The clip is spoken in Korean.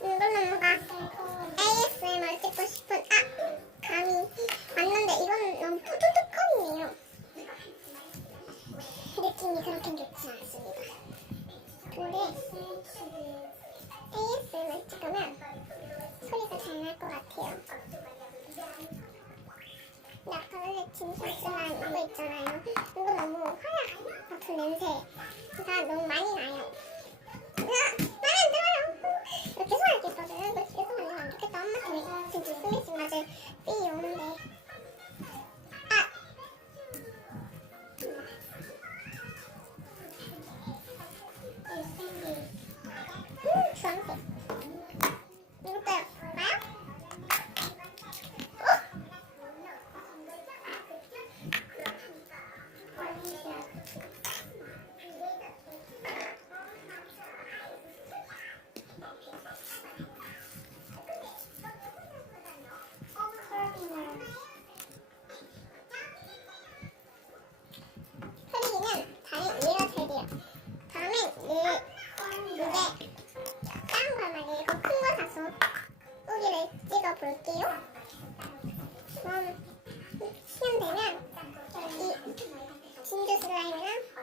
이걸로 뭔가 ASMR 찍고 싶은 감이 왔는데 이건 너무 푸드득거리네요. 느낌이 그렇게 좋지 않습니다. 근데 ASMR 찍으면 소리가 잘 날 것 같아요. 약간 원래 진실순한 이거 있잖아요. 이거 너무 화약 같은 냄새가 너무 많이 나요. 말이 안 들어요. 이거 계속 알겠거든. 이거 계속 만들면 안 좋겠다. 엄마한테 진짜 스매시 맞을 삐 오는데. 주황색. 이것도요. 봐요? 흐리면 다른 이해가 잘 돼요. 다음엔 이제 작은 걸 말고 큰 거 사서 여기를 찍어 볼게요. 그럼 시간 되면 이 진주 슬라임이랑